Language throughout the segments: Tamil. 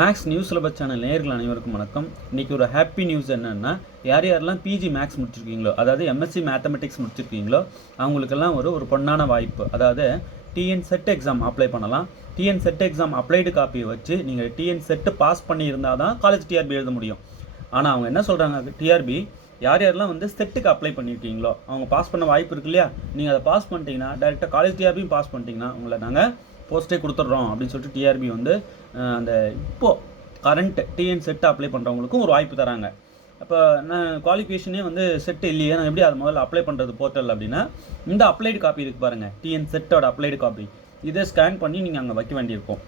மேக்ஸ் நியூஸ் சிலபஸ் சேனல் நேயர்கள் அனைவருக்கும் வணக்கம். இன்றைக்கி ஒரு ஹாப்பி நியூஸ் என்னென்னா, யார் யாரெல்லாம் பிஜி மேக்ஸ் முடிச்சிருக்கீங்களோ, அதாவது எம்எஸ்சி மேத்தமெட்டிக்ஸ் முடிச்சிருக்கீங்களோ அவங்களுக்கெல்லாம் ஒரு பொன்னான வாய்ப்பு. அதாவது டிஎன் செட் எக்ஸாம் அப்ளை பண்ணலாம். டிஎன் செட் எக்ஸாம் அப்ளைடு காப்பியை வச்சு நீங்கள் டிஎன் செட்டு பாஸ் பண்ணியிருந்தால் தான் காலேஜ் டிஆர்பி எழுத முடியும். ஆனால் அவங்க என்ன சொல்கிறாங்க, டிஆர்பி யார் யாரெல்லாம் செட்டுக்கு அப்ளை பண்ணியிருக்கீங்களோ அவங்க பாஸ் பண்ண வாய்ப்பு இருக்கு இல்லையா, நீங்கள் அதை பாஸ் பண்ணிட்டீங்கன்னா டேரெக்டாக காலேஜ் டிஆர்பியும் பாஸ் பண்ணிட்டீங்கன்னா உங்களை நாங்கள் போஸ்ட்டே கொடுத்துட்றோம் அப்படின்னு சொல்லிட்டு டிஆர்பி அந்த இப்போது கரண்ட் டிஎன் செட்டு அப்ளை பண்ணுறவங்களுக்கும் ஒரு வாய்ப்பு தராங்க. அப்போ நான் குவாலிஃபிகேஷனே செட்டு இல்லையே, நான் எப்படி அது முதல்ல அப்ளை பண்ணுறது போர்ட்டல் அப்படின்னா, இந்த அப்ளைடு காப்பி இருக்குது பாருங்கள், டிஎன் செட்டோட அப்ளைடு காப்பி, இதை ஸ்கேன் பண்ணி நீங்கள் அங்கே வைக்க வேண்டியிருக்கும்.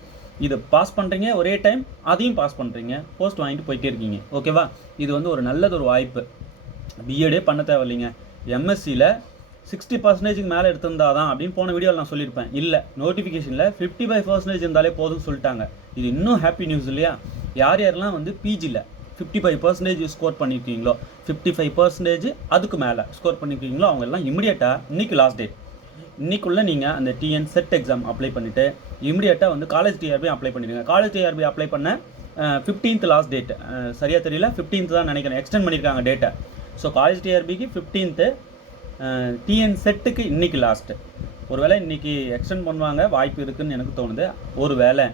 இது பாஸ் பண்ணுறீங்க, ஒரே டைம் அதையும் பாஸ் பண்ணுறீங்க, போஸ்ட் வாங்கிட்டு போயிட்டே இருக்கீங்க. ஓகேவா, இது ஒரு நல்லதொரு வாய்ப்பு. பிஎடே பண்ண தேவையில்லைங்க. எம்எஸ்சியில் 60% மேலே எடுத்திருந்தால் தான் அப்படின்னு போன வீடியோவில் நான் சொல்லியிருப்பேன். இல்லை, நோட்டிஃபிகேஷனில் 55% இருந்தாலே போதும்னு சொல்லிட்டாங்க. இது இன்னும் ஹாப்பி நியூஸ் இல்லையா? யார் யாரெல்லாம் பிஜியில் 55% ஸ்கோர் பண்ணியிருக்கீங்களோ, 55% அதுக்கு மேலே ஸ்கோர் பண்ணியிருக்கீங்களோ அவங்க எல்லாம் இமிடியேட்டாக இன்றைக்கி லாஸ்ட் டேட், இன்றைக்குள்ளே நீங்கள் அந்த டிஎன் செட் எக்ஸாம் அப்ளை பண்ணிவிட்டு இமிடியேட்டாக காலேஜ் டிஆர்பி அப்ளை பண்ணிடுங்க. காலேஜ் டிஆர்பி அப்ளை பண்ண 15th லாஸ்ட் டேட், சரியாக தெரியல, 15th தான் நினைக்கிறேன், எக்ஸ்டெண்ட் பண்ணியிருக்காங்க டேட்டை. ஸோ காலேஜ் டிஆர்பிக்கு 15th, டிஎன் செட்டுக்கு இன்றைக்கி லாஸ்ட்டு. ஒரு வேளை இன்றைக்கி எக்ஸ்டெண்ட் பண்ணுவாங்க, வாய்ப்பு இருக்குதுன்னு எனக்கு தோணுது. ஒரு வேளை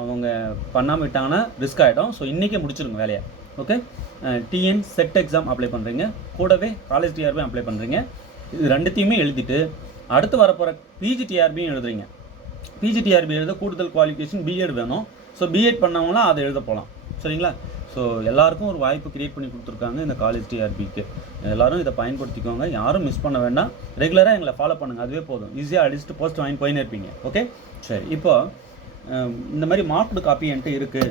அவங்க பண்ணாமல் விட்டாங்கன்னா ரிஸ்க் ஆகிடும். ஸோ இன்றைக்கே முடிச்சிருங்க வேலையை. Okay, TN set exam apply பண்ணுறீங்க, கூடவே காலேஜ் டிஆர்பி அப்ளை பண்ணுறீங்க. இது ரெண்டுத்தையுமே எழுதிட்டு அடுத்து வரப்போகிற பிஜிடிஆர்பியும் எழுதுறீங்க. பிஜிடிஆர்பி எழுத கூடுதல் குவாலிஃபிகேஷன் பிஎட் வேணும். ஸோ பிஎட் பண்ணவங்களாம் அதை எழுத போகலாம். சரிங்களா? ஸோ எல்லாருக்கும் ஒரு வாய்ப்பு கிரியேட் பண்ணி கொடுத்துருக்காங்க இந்த காலேஜ் டிஆர்பிக்கு. எல்லோரும் இதை பயன்படுத்திக்கோங்க, யாரும் மிஸ் பண்ண வேண்டாம். ரெகுலராக எங்களை ஃபாலோ பண்ணுங்கள், அதுவே போதும். ஈஸியாக அடிச்சுட்டு போஸ்ட் வாங்கி போயின்னு இருப்பீங்க. ஓகே, சரி. இப்போது இந்த மாதிரி மார்க்டு காப்பி என்கிட்ட இருக்குது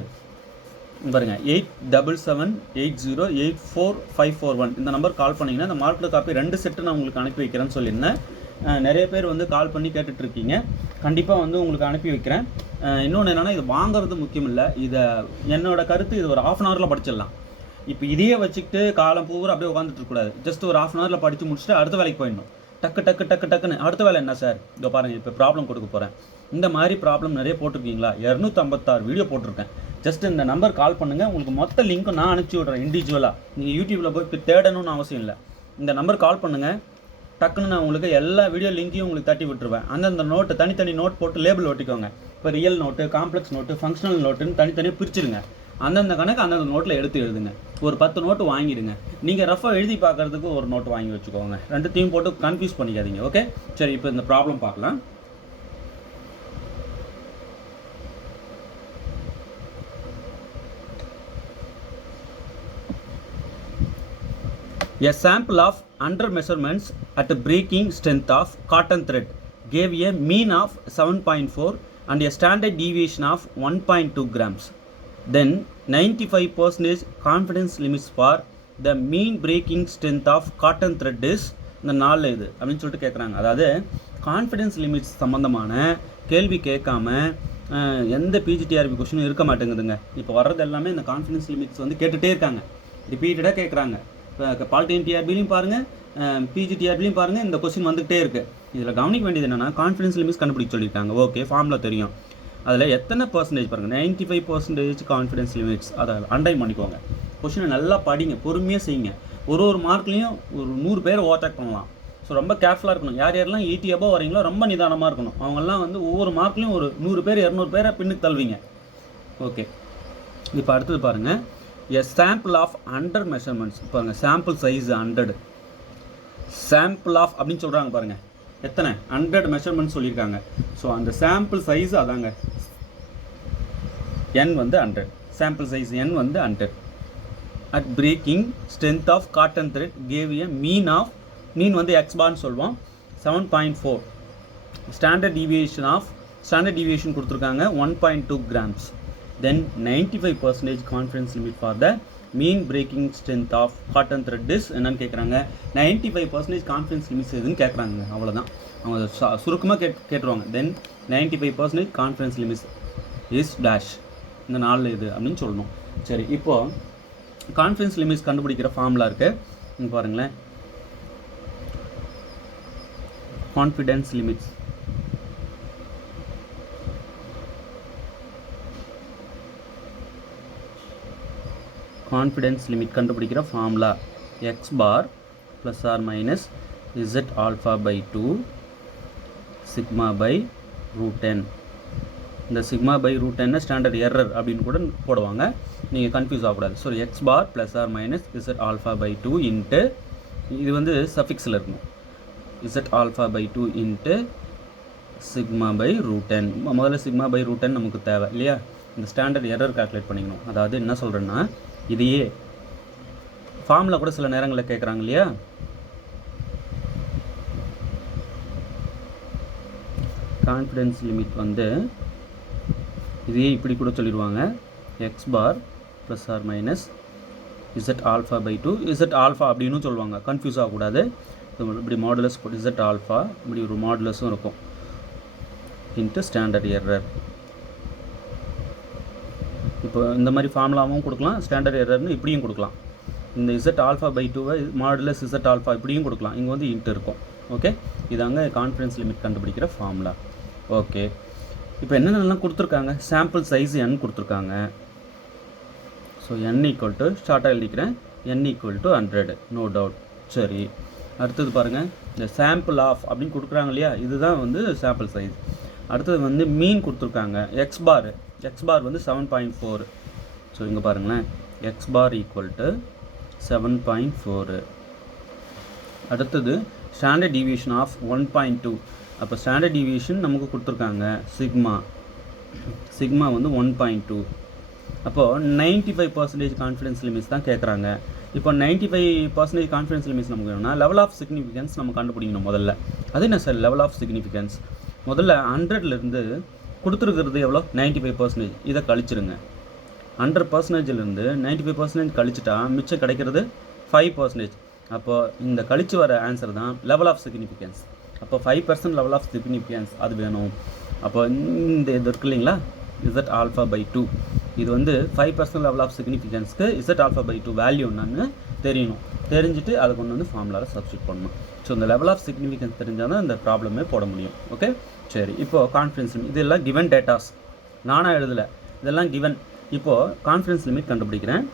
பாருங்கள், 8778084541 இந்த நம்பர் கால் பண்ணிங்கன்னா இந்த மார்க்டு காப்பி 2 செட்டு நான் உங்களுக்கு அனுப்பி வைக்கிறேன்னு சொல்லியிருந்தேன். நிறைய பேர் கால் பண்ணி கேட்டுட்ருக்கீங்க. கண்டிப்பாக உங்களுக்கு அனுப்பி வைக்கிறேன். இன்னொன்று என்னென்னா, இது வாங்குறது முக்கியம் இல்லை. இதை என்னோடய கருத்து, இது ஒரு 1/2 hourல படிச்சிடலாம். இப்போ இதையே வச்சுக்கிட்டு காலம் பூரா அப்படியே உட்காந்துட்டு இருக்கக்கூடாது. ஜஸ்ட் ஒரு 1/2 hourல படித்து முடிச்சுட்டு அடுத்த வேலைக்கு போயிடணும். டக்குன்னு அடுத்த வேலை என்ன சார், இதோ பாருங்கள், இப்போ ப்ராப்ளம் கொடுக்க போகிறேன். இந்த மாதிரி ப்ராப்ளம் நிறைய போட்டிருக்கீங்களா? 256 வீடியோ போட்டிருக்கேன். ஜஸ்ட் இந்த நம்பர் கால் பண்ணுங்கள், உங்களுக்கு மொத்த லிங்க்கும் நான் அனுப்பிச்சி விட்றேன் இண்டிவிஜுவலாக. நீங்கள் யூடியூப்பில் போய் தேடணும்னு அவசியம் இல்லை. இந்த நம்பர் கால் பண்ணுங்கள், டக்குன்னு நான் உங்களுக்கு எல்லா வீடியோ லிங்க்கையும் உங்களுக்கு தட்டி விட்டுருவேன். அந்தந்த நோட்டு தனித்தனி நோட் போட்டு லேபிள் ஒட்டிக்கோங்க. இப்போ real note, complex note, functional நோட்டுன்னு தனித்தனியாக பிரிச்சுருங்க. அந்தந்த கணக்கு அந்தந்த நோட்டில் எடுத்து எழுதுங்க. ஒரு 10 நோட்டு வாங்கிடுங்க. நீங்கள் ரஃபாக எழுதி பார்க்குறதுக்கு ஒரு நோட்டு வாங்கி வச்சுக்கோங்க. ரெண்டுத்தையும் போட்டு கன்ஃபியூஸ் பண்ணிக்காதீங்க. ஓகே, சரி. இப்போ இந்த ப்ராப்ளம் பார்க்கலாம். A sample of 100 measurements at a breaking strength of cotton thread gave a mean of 7.4 and a standard deviation of 1.2 grams. Then 95% confidence limits for the mean breaking strength of cotton thread is இந்த 4 இது அப்படின்னு சொல்லிட்டு கேட்குறாங்க. அதாவது கான்ஃபிடென்ஸ் லிமிட்ஸ் சம்மந்தமான கேள்வி கேட்காம எந்த பிஜிடிஆர்பி கொஸ்டினும் இருக்க மாட்டேங்குதுங்க. இப்போ வர்றது எல்லாமே இந்த கான்ஃபிடென்ஸ் லிமிட்ஸ் கேட்டுகிட்டே இருக்காங்க, ரிப்பீட்டடாக கேட்குறாங்க. இப்போ பாலிடெக்னிக் டிஆர்பிலையும் பாருங்கள், பிஜிடிஆர்பிலையும் பாருங்கள், இந்த கொஸ்டின் வந்துகிட்டே இருக்குது. இதில் கவனிக்க வேண்டியது என்னென்னா, கான்ஃபிடன்ஸ் லிமிட்ஸ் கண்டுபிடிக்க சொல்லியிருக்காங்க. ஓகே, ஃபார்முலா தெரியும். அதில் எத்தனை பர்சன்டேஜ் பாருங்கள், 95% கான்ஃபிடன்ஸ் லிமிட்ஸ். அதை அண்டர்லைன் பண்ணிக்கோங்க. கொஸ்டினை நல்லா படிங்க, பொறுமையாக செய்யுங்க. ஒரு மார்க்லேயும் ஒரு 100 பேரை ஓவர்டேக் பண்ணலாம். ஸோ ரொம்ப கேர்ஃபுல்லாக இருக்கணும். யார் யாரெல்லாம் 80 above வரீங்களோ ரொம்ப நிதானமாக இருக்கணும். அவங்கெல்லாம் ஒவ்வொரு மார்க்லேயும் ஒரு 100 பேர் 200 பேரை பின்னுக்கு தள்ளுவீங்க. ஓகே, இப்போ அடுத்தது பாருங்கள், a sample of 100 measurements. பாருங்கள், சாம்பிள் சைஸ் 100, சாம்பிள் ஆஃப் அப்படின்னு சொல்கிறாங்க பாருங்கள், எத்தனை 100 மெஷர்மெண்ட்ஸ் சொல்லியிருக்காங்க. ஸோ அந்த சாம்பிள் சைஸ் அதாங்க, n 100, sample size n 100. At breaking strength of cotton thread gave a mean of, mean x பார்னு சொல்லுவோம், 7.4. ஸ்டாண்டர்ட் டீவியேஷன் கொடுத்துருக்காங்க 1.2 grams. Then 95% confidence limit for the mean breaking strength of cotton thread is என்னன்னு கேட்குறாங்க. 95% கான்ஃபிடன்ஸ் லிமிட்ஸ் எதுன்னு கேட்குறாங்க. அவ்வளோதான், அவங்க சுருக்கமாக கேட்டுருவாங்க. தென் 95% கான்ஃபிடன்ஸ் லிமிட்ஸ் இஸ் டேஷ், இந்த 4 இது அப்படின்னு சொல்லணும். சரி, இப்போது கான்ஃபிடன்ஸ் லிமிட்ஸ் கண்டுபிடிக்கிற ஃபார்முலா இருக்குது, இங்கே பாருங்களேன். கான்ஃபிடன்ஸ் லிமிட்ஸ் கான்ஃபிடன்ஸ் லிமிட் கண்டுபிடிக்கிற formula X bar plus or minus Z alpha by 2 sigma by √10. இந்த சிக்மா பை √10 ஸ்டாண்டர்ட் எரர் அப்படின்னு கூட போடுவாங்க, நீங்கள் கன்ஃபியூஸ் ஆகக்கூடாது. So X bar plus or minus Z alpha by 2 into, இது வந்து சஃபிக்ஸில் இருக்கணும், Z alpha by 2 into sigma by √10. முதல்ல சிக்மா பை √10 நமக்கு தேவை இல்லையா, இந்த ஸ்டாண்டர்ட் எரர் கால்குலேட் பண்ணிக்கணும். அதாவது என்ன சொல்கிறேன்னா, இதையே ஃபார்மில் கூட சில நேரங்களில் கேட்குறாங்க இல்லையா, கான்ஃபிடன்ஸ் லிமிட் வந்து இதையே இப்படி கூட சொல்லிடுவாங்க, X bar plus or minus Z alpha by 2, Z alpha அப்படின்னு சொல்லுவாங்க, கன்ஃபியூஸ் ஆகக்கூடாது. இப்படி மாடுலஸ் போட்டு இசட் ஆல்ஃபா, இப்படி ஒரு மாடுலஸும் இருக்கும், இன்ட்டு ஸ்டாண்டர்ட் எரர். இப்போ இந்த மாதிரி ஃபார்முலாவும் கொடுக்கலாம், ஸ்டாண்டர்ட் எரர்னு இப்படியும் கொடுக்கலாம். இந்த இசட் ஆல்ஃபா பை 2வை மாடுலஸ் இசட் ஆல்ஃபா இப்படியும் கொடுக்கலாம், இங்கே வந்து இன்ட்டு இருக்கும். ஓகே, இதாங்க கான்ஃபிடன்ஸ் லிமிட் கண்டுபிடிக்கிற ஃபார்முலா. ஓகே, இப்போ என்னென்னலாம் கொடுத்துருக்காங்க, சாம்பிள் சைஸ் n கொடுத்துருக்காங்க. ஸோ n ஈக்குவல் டு ஷார்ட்டாக எழுதிக்கிறேன், n equal to 100, no doubt. சரி, அடுத்தது பாருங்கள், இந்த சாம்பிள் ஆஃப் அப்படின்னு கொடுக்குறாங்க இல்லையா, இதுதான் வந்து சாம்பிள் சைஸ். அடுத்தது வந்து மீன் கொடுத்துருக்காங்க, எக்ஸ் பார் வந்து 7.4. ஸோ இங்கே பாருங்களேன், எக்ஸ் பார் ஈக்குவல் டு 7.4. அடுத்தது ஸ்டாண்டர்ட் டிவியேஷன் ஆஃப் 1.2. அப்போ ஸ்டாண்டர்ட் டிவியேஷன் நமக்கு கொடுத்துருக்காங்க, சிக்மா வந்து 1.2. அப்போது 95% கான்ஃபிடன்ஸ் லிமிட்ஸ் தான் கேட்குறாங்க. இப்போ 95% கான்ஃபிடன்ஸ் லிமிட்ஸ் நமக்கு வேணும்னா லெவல் ஆஃப் சிக்னிஃபிகன்ஸ் நம்ம கண்டுபிடிக்கணும் முதல்ல. அது என்ன சார் லெவல் ஆஃப் சிக்னிஃபிகன்ஸ்? முதல்ல 100லேருந்து கொடுத்துருக்கிறது எவ்வளோ, 95%. இதை கழிச்சிருங்க. 100%லேருந்து 95% கழிச்சிட்டா மிச்சம் கிடைக்கிறது 5%. அப்போது இந்த கழிச்சு வர ஆன்சர் தான் லெவல் ஆஃப் சிக்னிஃபிகன்ஸ். அப்போ 5% லெவல் ஆஃப் சிக்னிஃபிகன்ஸ் அது வேணும். அப்போ இந்த இது இருக்கு இல்லைங்களா, இசட் ஆல்ஃபா பை 2, இது வந்து 5% லெவல் ஆஃப் சிக்னிஃபிகன்ஸ்க்கு இசட் ஆல்ஃபா பை 2 வேல்யூ என்னன்னு தெரியணும். தெரிஞ்சுட்டு அதை கொண்டு வந்து ஃபார்முலாவில் சப்ஸ்டியூட் பண்ணணும். ஸோ இந்த லெவல் ஆஃப் சிக்னிஃபிகன்ஸ் தெரிஞ்சால் தான் இந்த ப்ராப்ளமே போட முடியும். ஓகே, சரி, இப்போது கான்ஃபிடன்ஸ் லிமிட் இதெல்லாம் கிவன் டேட்டாஸ், நானாக எழுதலை, இதெல்லாம் கிவன். இப்போது கான்ஃபிடன்ஸ் லிமிட் கண்டுபிடிக்கிறேன்.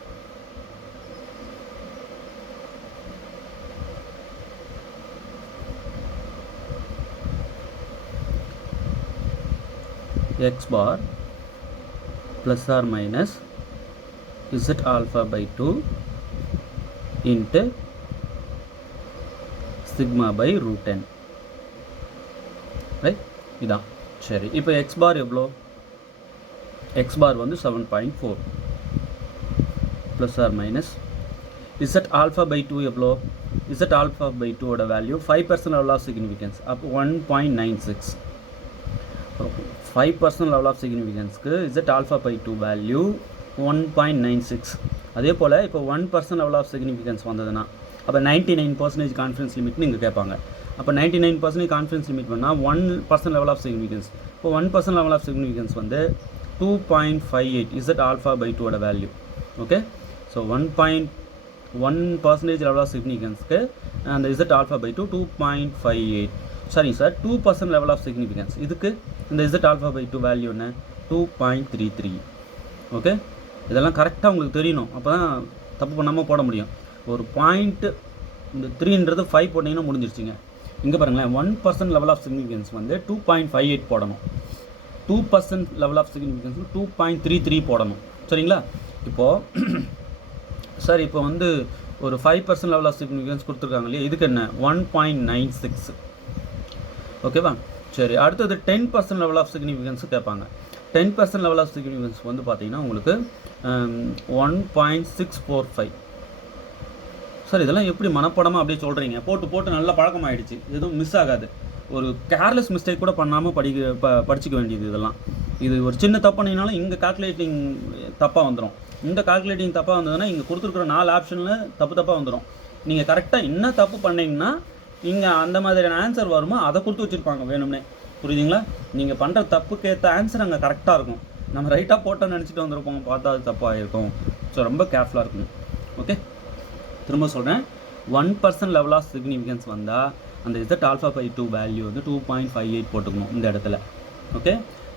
x bar plus or minus z alpha by 2 into sigma by √10, right? இதான் சரி. இப்போ x bar எவ்வளோ, x bar வந்து 7.4 plus or minus z alpha by 2 எவ்வளோ, z alpha by 2 ஓட வேல்யூ 5% level of significance, அப்போ 1.96. 5% level of significanceக்கு z alpha by 2 value 1.96. அதே போல் இப்போ 1% level of significance வந்ததுன்னா அப்போ 99% கான்ஃபிடன்ஸ் லிமிட்னு இங்கே கேட்பாங்க. அப்போ 99% கான்ஃபிடன்ஸ் லிமிட் பண்ணால் 1% level of significance. இப்போ 1% level of significance வந்து 2.58 z alpha by 2 ஓட value. Okay, so 1.1% level of significanceக்கு அந்த z alpha by 2 2.58. சரி சார், 2% level of significance இதுக்கு இந்த z alpha by 2 வேல்யூ என்ன, 2.33. ஓகே, இதெல்லாம் கரெக்டாக உங்களுக்கு தெரியணும், அப்போ தான் தப்பு பண்ணாமல் போட முடியும். ஒரு பாயிண்ட்டு இந்த 3ன்றது 5 போட்டிங்கன்னா முடிஞ்சிருச்சிங்க. இங்கே பாருங்களேன், 1% level of significance வந்து 2.58 போடணும், 2% level of significance 2.33 போடணும். சரிங்களா? இப்போது சார் இப்போ வந்து ஒரு 5% level of significance கொடுத்துருக்காங்க இல்லையா, இதுக்கு என்ன 1.96. ஓகேவா? சரி, அடுத்தது 10% லெவல் ஆஃப் சிக்னிஃபிகன்ஸு கேட்பாங்க. 10% லெவல் ஆஃப் சிக்னிஃபிகன்ஸ் வந்து பார்த்தீங்கன்னா உங்களுக்கு 1.645. சார் இதெல்லாம் எப்படி மனப்படமாக அப்படியே சொல்கிறீங்க, போட்டு நல்லா பழக்கமாகிடுச்சு, எதுவும் மிஸ் ஆகாது. ஒரு கேர்லெஸ் மிஸ்டேக் கூட பண்ணாமல் படிச்சிக்க வேண்டியது இதெல்லாம். இது ஒரு சின்ன தப்பு பண்ணினாலும் இங்கே கால்குலேட்டிங் தப்பாக வந்துடும். இந்த கால்குலேட்டிங் தப்பாக வந்ததுன்னா இங்கே கொடுத்துருக்குற 4 ஆப்ஷனில் தப்பாக வந்துடும். நீங்கள் கரெக்டாக என்ன தப்பு பண்ணிங்கன்னா இங்கே அந்த மாதிரியான ஆன்சர் வருமோ அதை கொடுத்து வச்சுருப்பாங்க வேணும்னே. புரியுதுங்களா? நீங்கள் பண்ணுற தப்புக்கு ஏற்ற ஆன்சர் அங்கே கரெக்டாக இருக்கும். நம்ம ரைட்டாக போட்டோன்னு நினச்சிட்டு வந்திருப்போம், பார்த்தா அது தப்பாக இருக்கும். ஸோ ரொம்ப கேர்ஃபுல்லாக இருக்கணும். ஓகே, திரும்ப சொல்கிறேன், 1% லெவல் ஆஃப் சிக்னிஃபிகன்ஸ் வந்தால் அந்த z alpha by 2 வேல்யூ வந்து 2.58 போட்டுக்கணும் இந்த இடத்துல. ஓகே,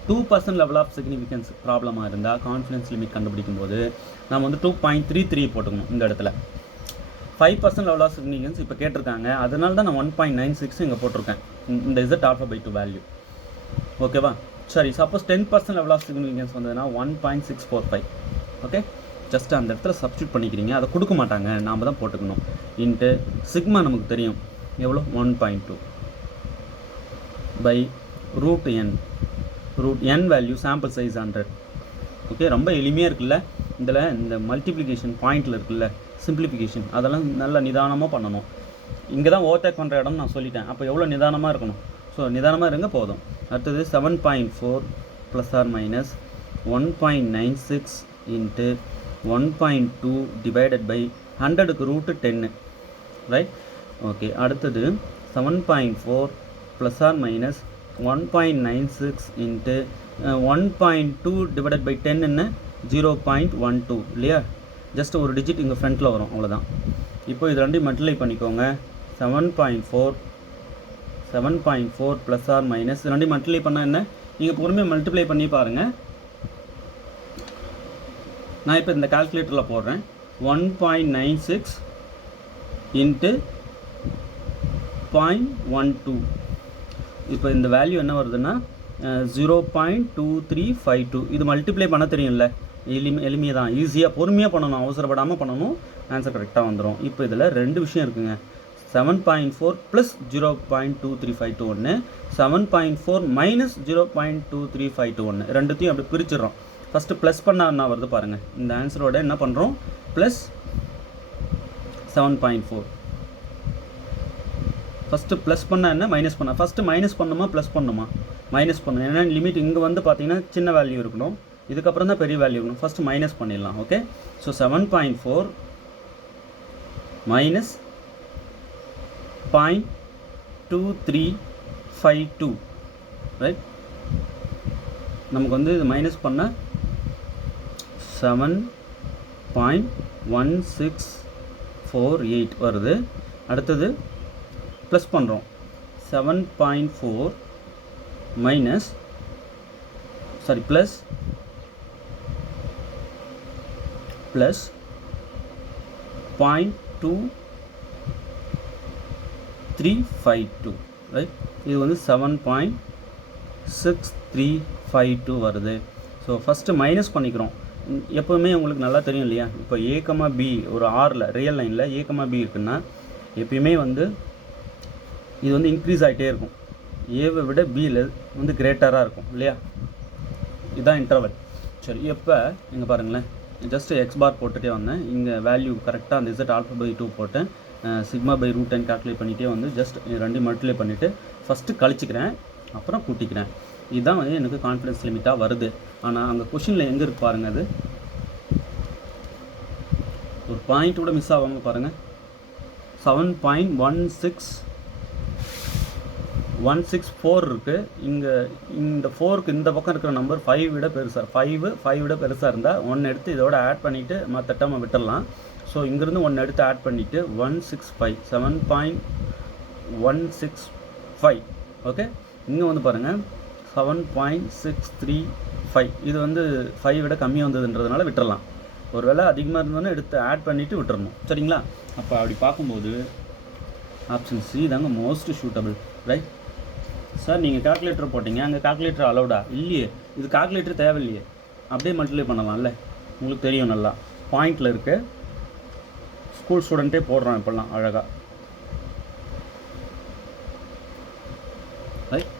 2% லெவல் ஆஃப் சிக்னிஃபிகன்ஸ் ப்ராப்ளமாக இருந்தால் கான்ஃபிடன்ஸ் லிமிட் கண்டுபிடிக்கும் போது நம்ம வந்து 2.33 போட்டுக்கணும் இந்த இடத்துல. 5% லெவல் ஆஃப் சிக்னிஃபிகன்ஸ் இப்போ கேட்டிருக்காங்க, அதனால தான் நான் 1.96 இங்கே போட்டிருக்கேன் இந்த இசட் ஆல்ஃபா பை 2 வேல்யூ. ஓகேவா? சரி, சப்போஸ் 10% லெவல் ஆஃப் சிக்னிஃபிகன்ஸ் வந்ததுன்னா 1.645. ஓகே, ஜஸ்ட் அந்த இடத்துல சப்ஸ்டியூட் பண்ணிக்கிறீங்க, அதை கொடுக்க மாட்டாங்க, நாம் தான் போட்டுக்கணும். இன்ட்டு சிக்மா நமக்கு தெரியும் எவ்வளோ, 1.2 by root n value sample size 100. Okay, ரொம்ப எளிமையாக இருக்குல்ல. இதில் இந்த மல்டிப்ளிகேஷன் பாயிண்டில் இருக்குல்ல, சிம்பிளிஃபிகேஷன், அதெல்லாம் நல்லா நிதானமாக பண்ணணும். இங்கே தான் ஓவர்டேக் பண்ணுற இடம்னு நான் சொல்லிட்டேன். அப்போ எவ்வளோ நிதானமாக இருக்கணும்? ஸோ நிதானமாக இருங்க போதும். அடுத்தது 7.4 plus or minus 1.96 into 1.2 divided by 100க்கு ரூட்டு 10, ரைட்? ஓகே, அடுத்தது 7.4 plus or minus 1.96 into 1.2 divided by 10 என்ன, 0.12 இல்லையா? ஜஸ்ட் ஒரு டிஜிட் இங்கே ஃப்ரண்ட்டில் வரும், அவ்வளோதான். இப்போ இது ரெண்டையும் மல்டிப்ளை பண்ணிக்கோங்க. 7.4 ப்ளஸ் ஆர் மைனஸ் ரெண்டையும் மல்டிப்ளை பண்ணால் என்ன, நீங்கள் பொறுமையாக மல்டிப்ளை பண்ணி பாருங்கள். நான் இப்போ இந்த கால்குலேட்டரில் போடுறேன். 1.96 இன்ட்டு 0.12. இப்போ இந்த வேல்யூ என்ன வருதுன்னா 0.2352. இது மல்டிப்ளை பண்ண தெரியும்ல, எளிமையாக தான், ஈஸியாக பொறுமையாக பண்ணணும், அவசரப்படாமல் பண்ணணும், ஆன்சர் கரெக்டாக வந்துடும். இப்போ இதில் ரெண்டு விஷயம் இருக்குங்க. 7.4 ப்ளஸ் 0.2352 ஒன்று, 7.4 மைனஸ் 0.2352 ஒன்று, ரெண்டுத்தையும் அப்படி பிரிச்சிடறோம். ஃபஸ்ட்டு ப்ளஸ் பண்ணால் என்ன வருது பாருங்கள். இந்த ஆன்சரோட என்ன பண்ணுறோம், ப்ளஸ் 7.4. ஃபஸ்ட்டு ப்ளஸ் பண்ணால் என்ன, மைனஸ் பண்ணால், ஃபஸ்ட்டு மைனஸ் பண்ணணுமா ப்ளஸ் பண்ணணுமா, மைனஸ் பண்ணணும். ஏன்னா லிமிட் இங்கே வந்து பார்த்தீங்கன்னா சின்ன வேல்யூ இருக்கணும், இதுக்கப்புறம் தான் பெரிய வேல்யூ இருக்கணும். ஃபஸ்ட்டு மைனஸ் பண்ணிடலாம். Okay, so 7.4 minus 0.2352, right? நமக்கு வந்து இது மைனஸ் பண்ண 7.1648 வருது. அடுத்தது ப்ளஸ் பண்ணுறோம். 7.4 மைனஸ் ப்ளஸ் 0.2352, ரைட்? இது வந்து 7.6352 வருது. ஸோ ஃபஸ்ட்டு மைனஸ் பண்ணிக்கிறோம். எப்போவுமே உங்களுக்கு நல்லா தெரியும் இல்லையா, இப்போ A, B ஒரு ஆரில் ரியல் லைனில் A, B இருக்குன்னா எப்பயுமே வந்து இது வந்து இன்க்ரீஸ் ஆகிட்டே இருக்கும். ஏவை விட பியில் வந்து கிரேட்டராக இருக்கும் இல்லையா, இதுதான் இன்டர்வல். சரி, இப்போ இங்கே பாருங்களேன், ஜஸ்ட் எக்ஸ் பார் போட்டுகிட்டே வந்தேன். இங்கே வேல்யூ கரெக்டாக அந்த இசட் ஆல்ஃபா பை 2 போட்டேன். சிக்மா பை ரூட் 10 கால்குலேட் பண்ணிகிட்டே வந்து ஜஸ்ட் ரெண்டையும் மல்டிப்ளை பண்ணிவிட்டு ஃபஸ்ட்டு கழிச்சிக்கிறேன், அப்புறம் கூட்டிக்கிறேன். இதுதான் வந்து எனக்கு கான்ஃபிடன்ஸ் லிமிட்டாக வருது. ஆனால் அங்கே கொஷினில் எங்கே இருக்கு பாருங்கள், அது ஒரு பாயிண்ட் கூட மிஸ் ஆகாமல் பாருங்கள். 7.164 இருக்குது. இங்கே இந்த 4க்கு இந்த பக்கம் இருக்கிற நம்பர் 5 விட பெருசாக, 5 விட பெருசாக இருந்தால் 1 எடுத்து இதோட ஆட் பண்ணிவிட்டு மற்ற டேர்மை விட்டுடலாம். ஸோ இங்கேருந்து 1 எடுத்து ஆட் பண்ணிவிட்டு 165, 7.165. ஓகே, இங்கே வந்து பாருங்கள் 7.635. இது வந்து 5 விட கம்மியாக வந்ததுன்றதுனால விட்டுறலாம். ஒரு வேளை அதிகமாக இருந்தோன்னே எடுத்து ஆட் பண்ணிவிட்டு விட்டுறணும், சரிங்களா? அப்போ அப்படி பார்க்கும்போது ஆப்ஷன் சி தாங்க மோஸ்ட் சூட்டபிள், ரைட்? சார் நீங்கள் கால்குலேட்டர் போட்டிங்க, அங்கே கால்குலேட்டர் அலௌடா இல்லையே, இது கால்குலேட்டர் தேவையில்லையே, அப்படியே மல்டிப்ளை பண்ணலாம்ல, உங்களுக்கு தெரியும் நல்லா. பாயிண்டில் இருக்குது, ஸ்கூல் ஸ்டூடெண்ட்டே போடுறான் இப்போல்லாம் அழகாக, ரைட்?